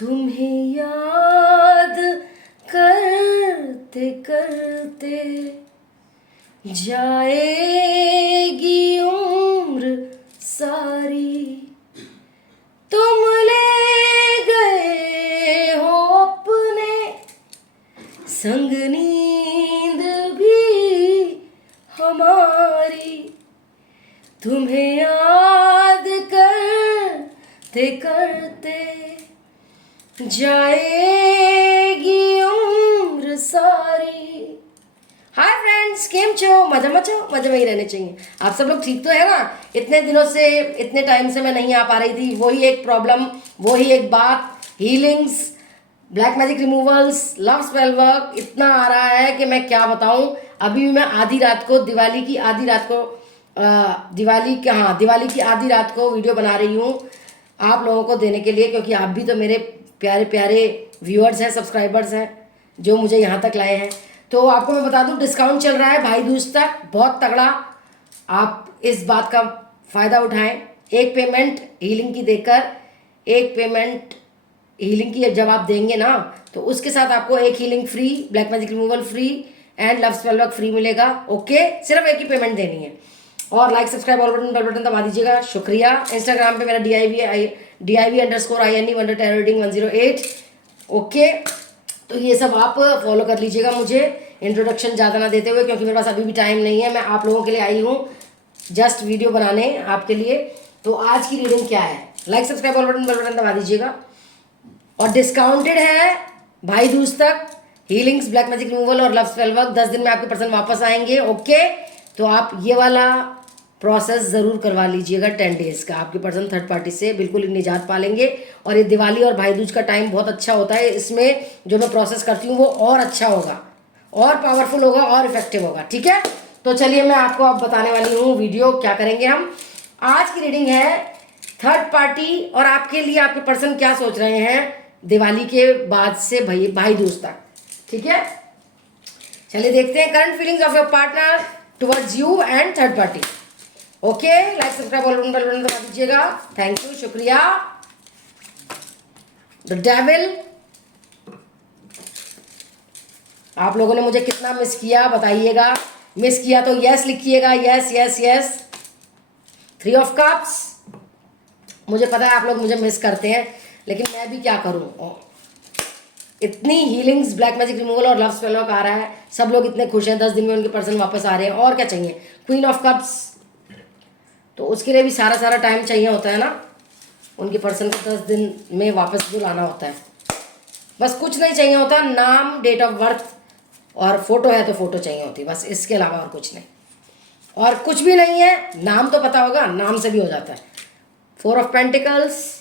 तुम्हें याद करते करते जाएगी उम्र सारी। तुम ले गए हो अपने संग नींद भी हमारी। तुम्हें याद करते करते जाएगी उम्र सारी। हाय फ्रेंड्स, केम छो? मजा में ही रहने चाहिए। आप सब लोग ठीक तो है ना? इतने दिनों से, इतने टाइम से मैं नहीं आ पा रही थी। वही एक प्रॉब्लम, वही एक बात, healings, black magic removals, love spell work इतना आ रहा है कि मैं क्या बताऊं। अभी मैं आधी रात को, दिवाली की आधी रात को वीडियो बना रही हूँ आप लोगों को देने के लिए, क्योंकि आप भी तो मेरे प्यारे प्यारे व्यूअर्स हैं, सब्सक्राइबर्स हैं, जो मुझे यहाँ तक लाए हैं। तो आपको मैं बता दूं, डिस्काउंट चल रहा है भाई दूज तक, बहुत तगड़ा। आप इस बात का फ़ायदा उठाएं। एक पेमेंट हीलिंग की देकर, एक पेमेंट हीलिंग की जब आप देंगे ना, तो उसके साथ आपको एक healing free, black magic removal free and love spell work free मिलेगा। ओके, सिर्फ एक ही पेमेंट देनी है। और like, subscribe, all button, bell button दबा दीजिएगा। शुक्रिया। इंस्टाग्राम पे मेरा DIV_INE_TERRORING108। ओके, तो ये सब आप फॉलो कर लीजिएगा मुझे। इंट्रोडक्शन ज़्यादा ना देते हुए, क्योंकि मेरे पास अभी भी टाइम नहीं है। मैं आप लोगों के लिए आई हूँ जस्ट वीडियो बनाने आपके लिए। तो आज की रीडिंग क्या है? Like, subscribe, all button, bell button दबा दीजिएगा। और डिस्काउंटेड है भाई दूज तक हीलिंग्स, ब्लैक मैजिक रिमूवल और लव स्पेल वर्क। 10 दिन में आपके पर्सन वापस आएंगे। ओके, तो आप ये वाला प्रोसेस ज़रूर करवा लीजिएगा 10 डेज़ का। आपके पर्सन थर्ड पार्टी से बिल्कुल निजात पा लेंगे। और ये दिवाली और भाई दूज का टाइम बहुत अच्छा होता है। इसमें जो मैं प्रोसेस करती हूँ वो और अच्छा होगा, और पावरफुल होगा, और इफेक्टिव होगा। ठीक है, तो चलिए मैं आपको अब बताने वाली हूँ वीडियो क्या करेंगे हम। आज की रीडिंग है थर्ड पार्टी, और आपके लिए आपके पर्सन क्या सोच रहे हैं दिवाली के बाद से भाई दूज तक। ठीक है, चलिए देखते हैं current feelings of your partner towards you and third party. Okay, like, subscribe, all button दबा दीजिएगा। थैंक यू, शुक्रिया। द डेविल, आप लोगों ने मुझे कितना मिस किया बताइएगा। मिस किया तो यस लिखिएगा, yes yes yes. 3 of cups, मुझे पता है आप लोग मुझे मिस करते हैं, लेकिन मैं भी क्या करूं। इतनी हीलिंग्स, ब्लैक मैजिक रिमूवल और लव स्पेल वर्क आ रहा है, सब लोग इतने खुश हैं। 10 दिन में उनके पर्सन वापस आ रहे हैं, और क्या चाहिए। क्वीन ऑफ कप्स, तो उसके लिए भी सारा टाइम चाहिए होता है ना। उनके पर्सन को 10 दिन में वापस जो लाना होता है। बस कुछ नहीं चाहिए होता, नाम, डेट ऑफ बर्थ और फोटो है तो फोटो चाहिए होती, बस इसके अलावा और कुछ नहीं। और कुछ भी नहीं है, नाम तो पता होगा, नाम से भी हो जाता है। 4 ऑफ पेंटिकल्स,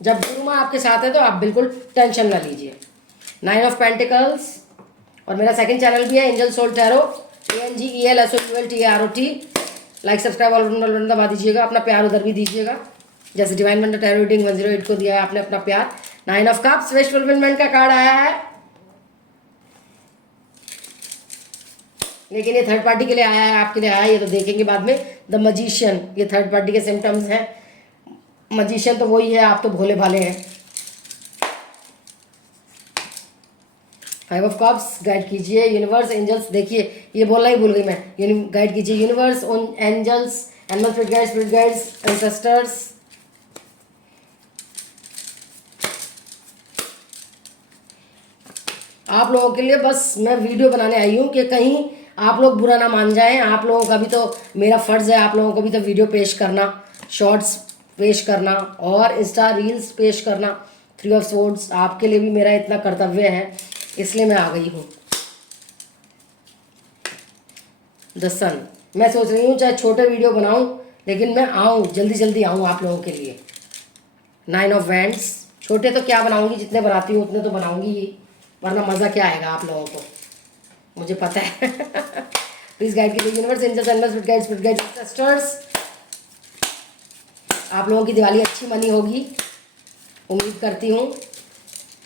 जब गुरु माँ आपके साथ है तो आप बिल्कुल टेंशन ना लीजिए। 9 ऑफ पेंटिकल्स, और मेरा सेकंड चैनल भी है angel soul tarot, ANGELSOULTAROT। Like, subscribe, all button दबा दीजिएगा। अपना प्यार उधर भी दीजिएगा, जैसे डिवाइन वंडर टैरो रीडिंग 108 को दिया है आपने अपना प्यार। 9 ऑफ कप्स, विश फुलफिलमेंट का कार्ड आया है, लेकिन ये थर्ड पार्टी के लिए आया है, आपके लिए आया है, ये तो देखेंगे बाद में। द मजिशियन, ये थर्ड पार्टी के सिम्टम्स हैं। मजिशियन तो वही है, आप तो भोले भाले हैं। 5 ऑफ कप्स, गाइड कीजिए यूनिवर्स, एंजल्स। देखिए ये बोलना ही भूल गई मैं, गाइड कीजिए universe, angels, animal spirit guides, ancestors. आप लोगों के लिए बस मैं वीडियो बनाने आई हूँ कि कहीं आप लोग बुरा ना मान जाएं। आप लोगों का भी तो मेरा फ़र्ज़ है, आप लोगों को भी तो वीडियो पेश करना, शॉर्ट्स पेश करना और इंस्टा रील्स पेश करना। 3 ऑफ सोर्ड्स, आपके लिए भी मेरा इतना कर्तव्य है, इसलिए मैं आ गई हूँ। द सन, मैं सोच रही हूँ चाहे छोटे वीडियो बनाऊँ, लेकिन मैं आऊँ, जल्दी आऊँ आप लोगों के लिए। 9 ऑफ वैंड्स, छोटे तो क्या बनाऊँगी, जितने बनाती हूँ उतने तो बनाऊँगी ही, वरना मज़ा क्या आएगा आप लोगों को, मुझे पता है। प्लीज़ गाइड कीजिए universe, angels, animals, spirit guides, ancestors. आप लोगों की दिवाली अच्छी मनी होगी, उम्मीद करती हूँ।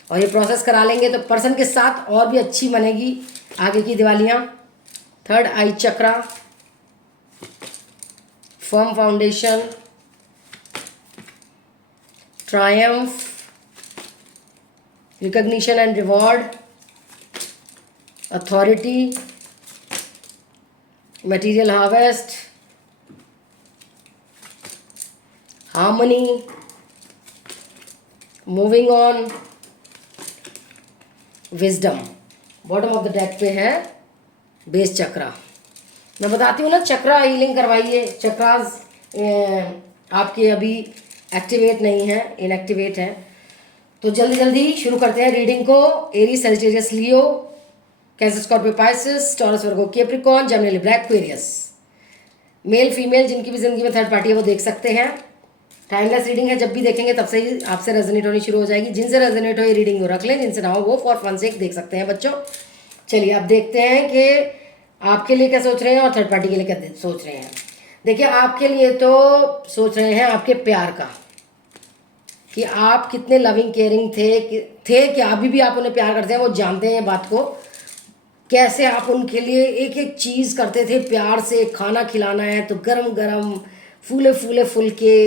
और ये प्रोसेस करा लेंगे तो पर्सन के साथ और भी अच्छी बनेगी आगे की दिवालियाँ। 3rd I chakra, firm foundation, Triumph, recognition and reward, authority, material harvest, harmony, moving on, wisdom. Bottom of the deck पे है बेस चक्रा। मैं बताती हूँ ना, चक्रा हीलिंग करवाइए। चक्रास आपके अभी एक्टिवेट नहीं है, इनएक्टिवेट है। तो जल्दी जल्दी शुरू करते हैं रीडिंग को। Aries, Sagittarius, Leo, Cancer, Scorpio, Pisces, Taurus, Virgo, Capricorn, Gemini, Libra, Aquarius. Male female जिनकी भी जिंदगी में थर्ड पार्टी है वो देख सकते हैं। टाइमलेस रीडिंग है, जब भी देखेंगे तब से ही आपसे रेजोनेट होनी शुरू हो जाएगी। जिनसे रेजोनेट हो ये रीडिंग वो रख लें, जिनसे ना हो वो फॉर फन से देख सकते हैं बच्चों। चलिए अब देखते हैं कि आपके लिए क्या सोच रहे हैं और थर्ड पार्टी के लिए क्या सोच रहे हैं। देखिए, आपके लिए तो सोच रहे हैं आपके प्यार का, कि आप कितने लविंग केयरिंग थे कि अभी भी आप उन्हें प्यार करते हैं। वो जानते हैं बात को, कैसे आप उनके लिए एक एक चीज़ करते थे प्यार से। खाना खिलाना है तो गरम गरम, फूले फूले फुलके,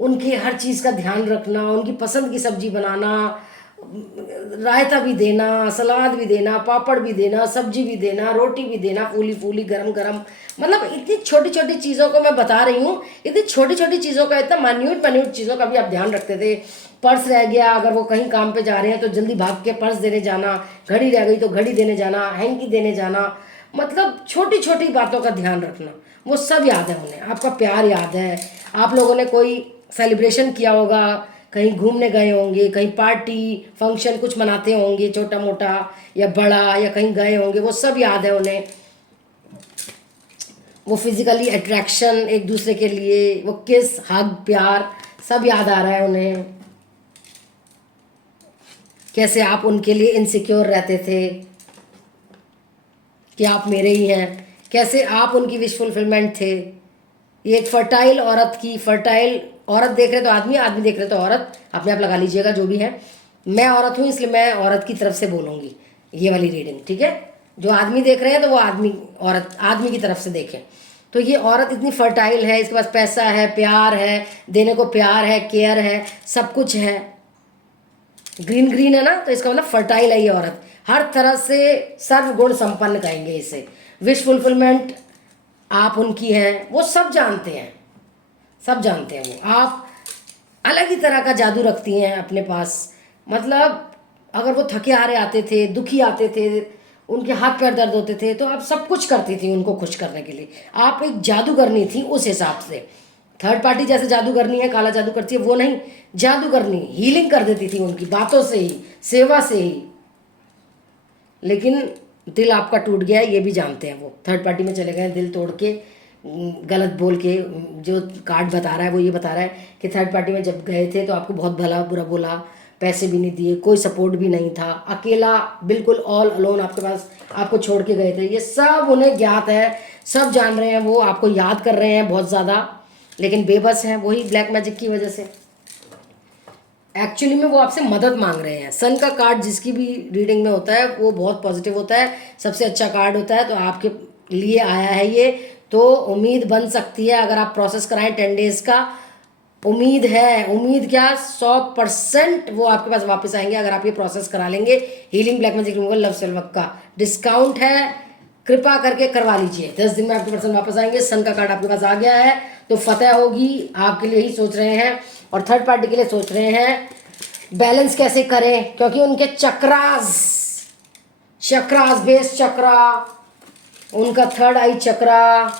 उनके हर चीज़ का ध्यान रखना, उनकी पसंद की सब्जी बनाना, रायता भी देना, सलाद भी देना, पापड़ भी देना, सब्जी भी देना, रोटी भी देना, फूली फूली गरम गरम। मतलब इतनी छोटी छोटी चीज़ों को मैं बता रही हूँ, इतनी छोटी छोटी चीज़ों का, इतना मान्यूट मान्यूट चीज़ों का भी आप ध्यान रखते थे। पर्स रह गया, अगर वो कहीं काम पे जा रहे हैं तो जल्दी भाग के पर्स देने जाना, घड़ी रह गई तो घड़ी देने जाना, हैंकी देने जाना, मतलब छोटी छोटी बातों का ध्यान रखना, वो सब याद है उन्हें। आपका प्यार याद है। आप लोगों ने कोई सेलिब्रेशन किया होगा, कहीं घूमने गए होंगे, कहीं पार्टी फंक्शन कुछ मनाते होंगे, छोटा मोटा या बड़ा, या कहीं गए होंगे, वो सब याद है उन्हें। वो फिजिकली अट्रैक्शन एक दूसरे के लिए, वो किस, हग, प्यार, सब याद आ रहा है उन्हें। कैसे आप उनके लिए इनसिक्योर रहते थे कि आप मेरे ही हैं, कैसे आप उनकी विश फुलफिलमेंट थे। ये एक फर्टाइल औरत की, फर्टाइल औरत देख रहे तो आदमी, आदमी देख रहे तो औरत, अपने आप लगा लीजिएगा जो भी है। मैं औरत हूँ इसलिए मैं औरत की तरफ से बोलूँगी ये वाली रीडिंग, ठीक है। जो आदमी देख रहे हैं तो वो आदमी, औरत आदमी की तरफ से देखें। तो ये औरत इतनी फर्टाइल है, इसके पास पैसा है, प्यार है, देने को प्यार है, केयर है, सब कुछ है। ग्रीन ग्रीन है ना, तो इसका मतलब फर्टाइल है ये औरत, हर तरह से सर्वगुण संपन्न कहेंगे इसे। विश फुलफिलमेंट आप उनकी हैं, वो सब जानते हैं, सब जानते हैं। वो आप अलग ही तरह का जादू रखती हैं अपने पास। मतलब अगर वो थके हारे आते थे, दुखी आते थे, उनके हाथ पैर दर्द होते थे, तो आप सब कुछ करती थी उनको खुश करने के लिए। आप एक जादूगरनी थी उस हिसाब से। थर्ड पार्टी जैसे जादूगरनी है, काला जादू करती है, वो नहीं, जादूगरनी हीलिंग कर देती थी उनकी बातों से ही, सेवा से ही। लेकिन दिल आपका टूट गया है, ये भी जानते हैं वो। थर्ड पार्टी में चले गए दिल तोड़ के, गलत बोल के। जो कार्ड बता रहा है वो ये बता रहा है कि थर्ड पार्टी में जब गए थे तो आपको बहुत भला बुरा बोला, पैसे भी नहीं दिए, कोई सपोर्ट भी नहीं था, अकेला बिल्कुल ऑल अलोन आपके पास, आपको छोड़ के गए थे। ये सब उन्हें ज्ञात है, सब जान रहे हैं, वो आपको याद कर रहे हैं बहुत ज़्यादा, लेकिन बेबस हैं, वही ब्लैक मैजिक की वजह से। एक्चुअली में वो आपसे मदद मांग रहे हैं। सन का कार्ड जिसकी भी रीडिंग में होता है वो बहुत पॉजिटिव होता है, सबसे अच्छा कार्ड होता है। तो आपके लिए आया है ये, तो उम्मीद बन सकती है अगर आप प्रोसेस कराएं 10 डेज़ का। उम्मीद है, उम्मीद क्या, 100% वो आपके पास वापस आएंगे अगर आप ये प्रोसेस करा लेंगे। Healing, black magic removal, love self का डिस्काउंट है, कृपा करके करवा लीजिए। 10 दिन में आपके पर्सन वापस आएंगे। सन का कार्ड आपके पास आ गया है, तो फतेह होगी। आपके लिए ही सोच रहे हैं और थर्ड पार्टी के लिए सोच रहे हैं बैलेंस कैसे करें, क्योंकि उनके चक्रास, बेस चक्रा, उनका थर्ड आई चक्रा,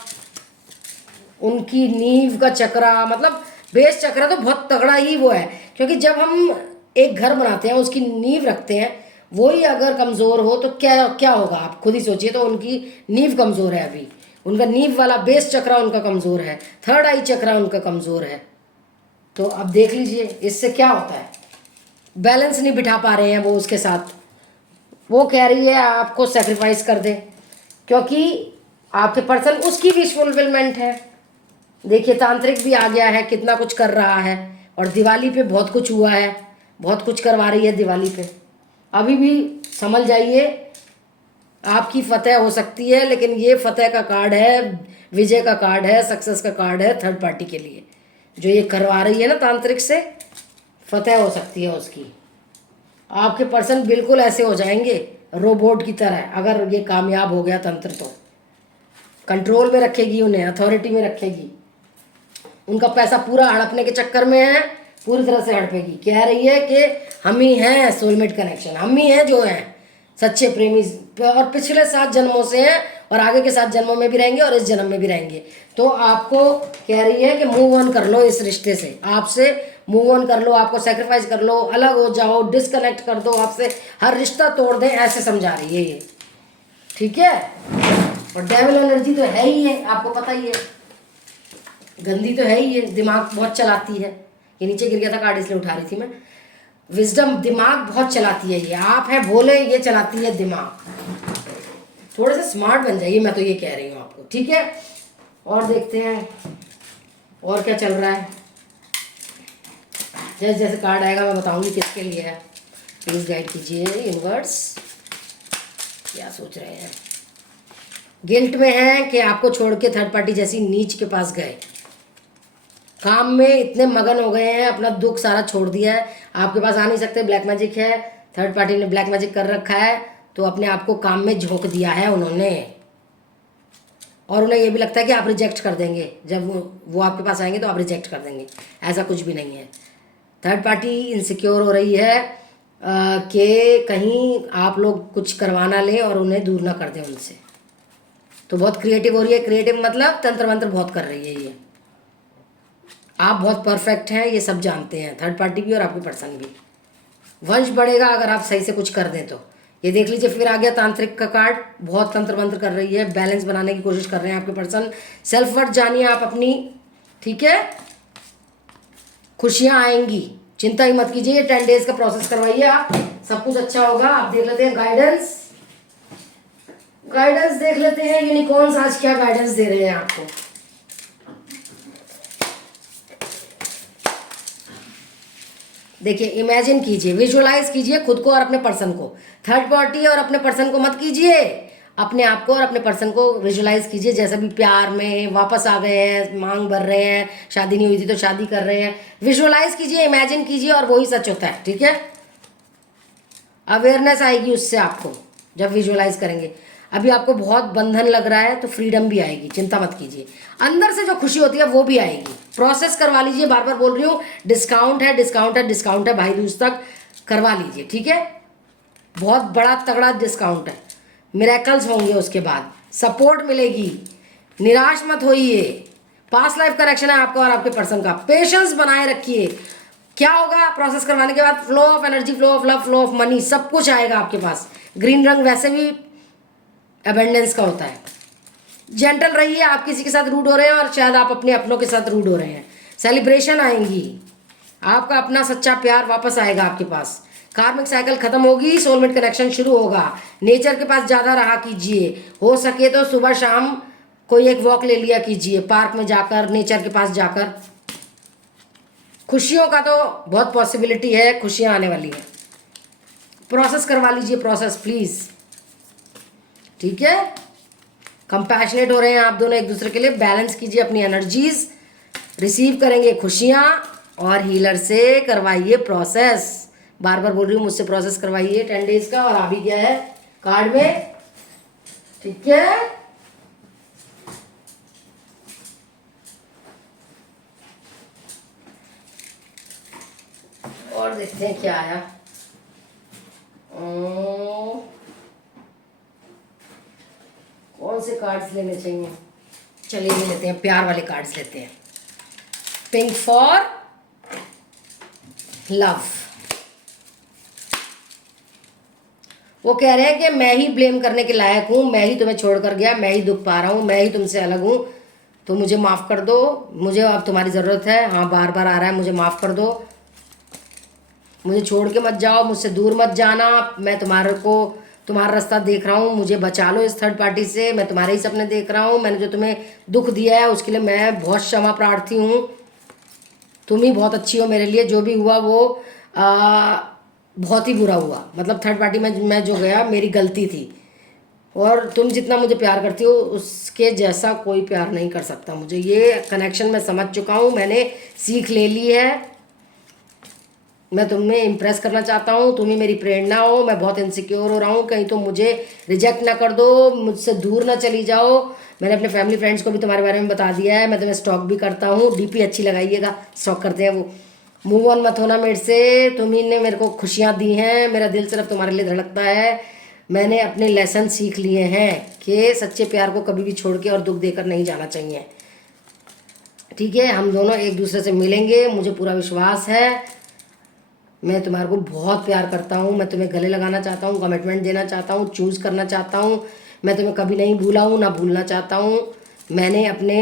उनकी नींव का चक्रा, मतलब बेस चक्रा तो बहुत तगड़ा ही वो है। क्योंकि जब हम एक घर बनाते हैं, उसकी नींव रखते हैं, वही अगर कमज़ोर हो तो क्या क्या होगा, आप खुद ही सोचिए। तो उनकी नींव कमज़ोर है अभी, उनका नींव वाला बेस चक्रा उनका कमज़ोर है, थर्ड आई चक्रा उनका कमज़ोर है। तो अब देख लीजिए इससे क्या होता है। बैलेंस नहीं बिठा पा रहे हैं वो उसके साथ। वो कह रही है आपको सेक्रीफाइस कर दे, क्योंकि आपके पर्सन उसकी विश फुलफिलमेंट है। देखिए तांत्रिक भी आ गया है, कितना कुछ कर रहा है, और दिवाली पे बहुत कुछ हुआ है, बहुत कुछ करवा रही है दिवाली पे। अभी भी संभल जाइए, आपकी फतेह हो सकती है। लेकिन ये फतेह का कार्ड है, विजय का कार्ड है, सक्सेस का कार्ड है थर्ड पार्टी के लिए, जो ये करवा रही है ना तांत्रिक से। फतेह हो सकती है उसकी। आपके पर्सन बिल्कुल ऐसे हो जाएंगे रोबोट की तरह, अगर ये कामयाब हो गया तंत्र तो। कंट्रोल में रखेगी उन्हें, अथॉरिटी में रखेगी। उनका पैसा पूरा हड़पने के चक्कर में है, पूरी तरह से हड़पेगी। कह रही है कि हम ही हैं सोलमेट कनेक्शन, हम ही हैं जो हैं सच्चे प्रेमी, और पिछले 7 जन्मों से हैं और आगे के 7 जन्मों में भी रहेंगे और इस जन्म में भी रहेंगे। तो आपको कह रही है कि मूव ऑन कर लो इस रिश्ते से, आपसे मूव ऑन कर लो, आपको सेक्रीफाइस कर लो, अलग हो जाओ, डिस्कनेक्ट कर दो आपसे, हर रिश्ता तोड़ दें, ऐसे समझा रही है ये। ठीक है। और डेविल एनर्जी तो है ही है, आपको पता ही है, गंदी तो है ही है, दिमाग बहुत चलाती है। ये नीचे गिर गया था कार्ड इसलिए उठा रही थी मैं। विजडम, दिमाग बहुत चलाती है ये। आप है भोले, ये चलाती है दिमाग। थोड़े से स्मार्ट बन जाइए, मैं तो ये कह रही हूँ आपको। ठीक है। और देखते हैं और क्या चल रहा है। जैसे जैसे कार्ड आएगा मैं बताऊंगी किसके लिए है। प्लीज गाइड कीजिए यूनिवर्स, क्या सोच रहे हैं। गिल्ट में है कि आपको छोड़ के थर्ड पार्टी जैसी नीच के पास गए, काम में इतने मगन हो गए हैं, अपना दुख सारा छोड़ दिया है, आपके पास आ नहीं सकते। ब्लैक मैजिक है, थर्ड पार्टी ने ब्लैक मैजिक कर रखा है, तो अपने आप को काम में झोंक दिया है उन्होंने। और उन्हें ये भी लगता है कि आप रिजेक्ट कर देंगे, जब वो आपके पास आएंगे तो आप रिजेक्ट कर देंगे। ऐसा कुछ भी नहीं है। थर्ड पार्टी इनसिक्योर हो रही है कि कहीं आप लोग कुछ करवाना लें और उन्हें दूर ना कर दें उनसे। तो बहुत क्रिएटिव हो रही है। क्रिएटिव मतलब तंत्र मंत्र बहुत कर रही है ये। आप बहुत परफेक्ट हैं, ये सब जानते हैं, थर्ड पार्टी भी और आपके पर्सन भी। वंश बढ़ेगा अगर आप सही से कुछ कर दें तो। ये देख लीजिए, फिर आ गया तांत्रिक का कार्ड। बहुत तंत्र मंत्र कर रही है, बैलेंस बनाने की कोशिश कर रहे हैं आपके पर्सन। सेल्फ वर्थ जानिए आप अपनी। ठीक है। खुशियां आएंगी, चिंता ही मत कीजिए। 10 डेज का प्रोसेस करवाइए आप, सब कुछ अच्छा होगा। आप देख लेते हैं गाइडेंस, गाइडेंस देख लेते हैं यूनिकॉर्न्स आज क्या गाइडेंस दे रहे हैं आपको। देखिए, इमेजिन कीजिए, विजुअलाइज कीजिए खुद को और अपने पर्सन को। थर्ड पार्टी और अपने पर्सन को मत कीजिए, अपने आप को और अपने पर्सन को विजुअलाइज कीजिए जैसे भी प्यार में वापस आ गए हैं, मांग भर रहे हैं, शादी नहीं हुई थी तो शादी कर रहे हैं। विजुअलाइज कीजिए, इमेजिन कीजिए, और वही सच होता है। ठीक है। अवेयरनेस आएगी उससे आपको जब विजुअलाइज करेंगे। अभी आपको बहुत बंधन लग रहा है तो फ्रीडम भी आएगी, चिंता मत कीजिए। अंदर से जो खुशी होती है वो भी आएगी। प्रोसेस करवा लीजिए, बार बार बोल रही हूँ, डिस्काउंट है, डिस्काउंट है, डिस्काउंट है, भाई दूज तक करवा लीजिए। ठीक है। बहुत बड़ा तगड़ा डिस्काउंट है, मिरेकल्स होंगे उसके बाद, सपोर्ट मिलेगी, निराश मत होइए। पास्ट लाइफ कनेक्शन है आपका और आपके पर्सन का, पेशेंस बनाए रखिए। क्या होगा प्रोसेस करवाने के बाद? Flow of energy, flow of love, flow of money, सब कुछ आएगा आपके पास। ग्रीन रंग वैसे भी एबेंडेंस का होता है। जेंटल रहिए, आप किसी के साथ रूड हो रहे हैं और शायद आप अपने अपनों के साथ रूड हो रहे हैं। सेलिब्रेशन आएंगी, आपका अपना सच्चा प्यार वापस आएगा आपके पास। कार्मिक साइकिल खत्म होगी, सोलमेट कनेक्शन शुरू होगा। नेचर के पास ज़्यादा रहा कीजिए, हो सके तो सुबह शाम कोई एक वॉक ले लिया कीजिए, पार्क में जाकर, नेचर के पास जाकर। खुशियों का तो बहुत पॉसिबिलिटी है, खुशियाँ आने वाली हैं। प्रोसेस करवा लीजिए, प्रोसेस प्लीज़। ठीक है। कंपैशनेट हो रहे हैं आप दोनों एक दूसरे के लिए। बैलेंस कीजिए अपनी एनर्जीज, रिसीव करेंगे खुशियाँ, और हीलर से करवाइए प्रोसेस। बार बार बोल रही हूँ, मुझसे प्रोसेस करवाइए 10 डेज का। और अभी क्या है कार्ड में? ठीक है। और देखते हैं क्या आया। कौन से कार्ड्स लेने चाहिए? चलिए ये लेते हैं, प्यार वाले कार्ड्स लेते हैं। Pink for love. वो कह रहे हैं कि मैं ही ब्लेम करने के लायक हूँ, मैं ही तुम्हें छोड़ कर गया, मैं ही दुख पा रहा हूँ, मैं ही तुमसे अलग हूँ, तो मुझे माफ़ कर दो, मुझे अब तुम्हारी ज़रूरत है। हाँ, बार बार आ रहा है, मुझे माफ़ कर दो, मुझे छोड़ के मत जाओ, मुझसे दूर मत जाना, मैं तुम्हारा रास्ता देख रहा हूँ, मुझे बचा लो इस थर्ड पार्टी से, मैं तुम्हारे ही सपने देख रहा हूँ, मैंने जो तुम्हें दुख दिया है उसके लिए मैं बहुत क्षमा प्रार्थी हूँ, तुम ही बहुत अच्छी हो मेरे लिए, जो भी हुआ वो बहुत ही बुरा हुआ, मतलब थर्ड पार्टी में मैं जो गया मेरी गलती थी, और तुम जितना मुझे प्यार करती हो उसके जैसा कोई प्यार नहीं कर सकता मुझे। ये कनेक्शन मैं समझ चुका हूँ, मैंने सीख ले ली है, मैं तुम्हें इम्प्रेस करना चाहता हूँ, तुम ही मेरी प्रेरणा हो। मैं बहुत इनसिक्योर हो रहा हूँ, कहीं तुम मुझे रिजेक्ट ना कर दो, मुझसे दूर ना चली जाओ। मैंने अपने फैमिली फ्रेंड्स को भी तुम्हारे बारे में बता दिया है। मैं तुम्हें स्टॉक भी करता हूँ, डीपी अच्छी लगाइएगा, स्टॉक करते हैं वो। मूव ऑन मत होना मेरे से, तुम ही ने मेरे को खुशियाँ दी हैं, मेरा दिल सिर्फ तुम्हारे लिए धड़कता है। मैंने अपने लेसन सीख लिए हैं कि सच्चे प्यार को कभी भी छोड़ के और दुख देकर नहीं जाना चाहिए। ठीक है, हम दोनों एक दूसरे से मिलेंगे, मुझे पूरा विश्वास है। मैं तुम्हारे को बहुत प्यार करता हूँ, मैं तुम्हें गले लगाना चाहता हूँ, कमिटमेंट देना चाहता हूँ, चूज़ करना चाहता हूँ। मैं तुम्हें कभी नहीं भूला हूँ, ना भूलना चाहता हूँ। मैंने अपने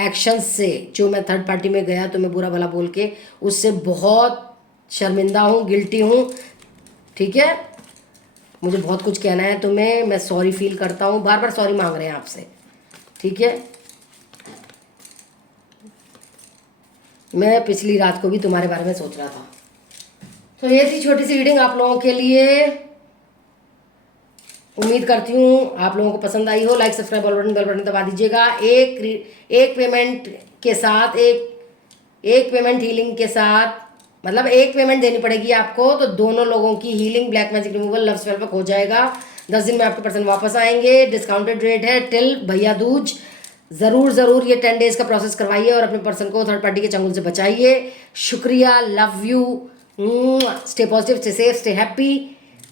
एक्शंस से, जो मैं थर्ड पार्टी में गया तुम्हें बुरा भला बोल के, उससे बहुत शर्मिंदा हूँ, गिल्टी हूँ। ठीक है, मुझे बहुत कुछ कहना है तुम्हें, मैं सॉरी फील करता हूँ, बार बार सॉरी मांग रहे हैं आपसे। ठीक है, मैं पिछली रात को भी तुम्हारे बारे में सोच रहा था। तो ये थी छोटी सी रीडिंग आप लोगों के लिए। उम्मीद करती हूँ आप लोगों को पसंद आई हो। लाइक, सब्सक्राइब, बेल बटन दबा दीजिएगा। एक पेमेंट के साथ, एक पेमेंट हीलिंग के साथ, मतलब एक पेमेंट देनी पड़ेगी आपको, तो दोनों लोगों की healing, black magic removal, love spell work हो जाएगा। 10 दिन में आपके पर्सन वापस आएंगे। डिस्काउंटेड रेट है टिल भैया दूज। ज़रूर ज़रूर ये 10 डेज का प्रोसेस करवाइए और अपने पर्सन को थर्ड पार्टी के चंगुल से बचाइए। शुक्रिया, love you, stay positive, stay safe, stay happy,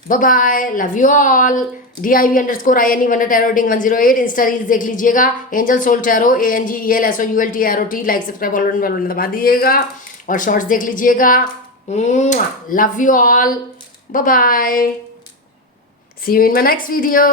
bye bye, love you all. DIV_INE tarot reading 108 insta reels देख लीजिएगा। Angel soul tarot, ANGELSOULTAROT। Like, subscribe, all दबा दीजिएगा और शॉर्ट्स देख लीजिएगा। Love you all, bye bye, see you in my next video.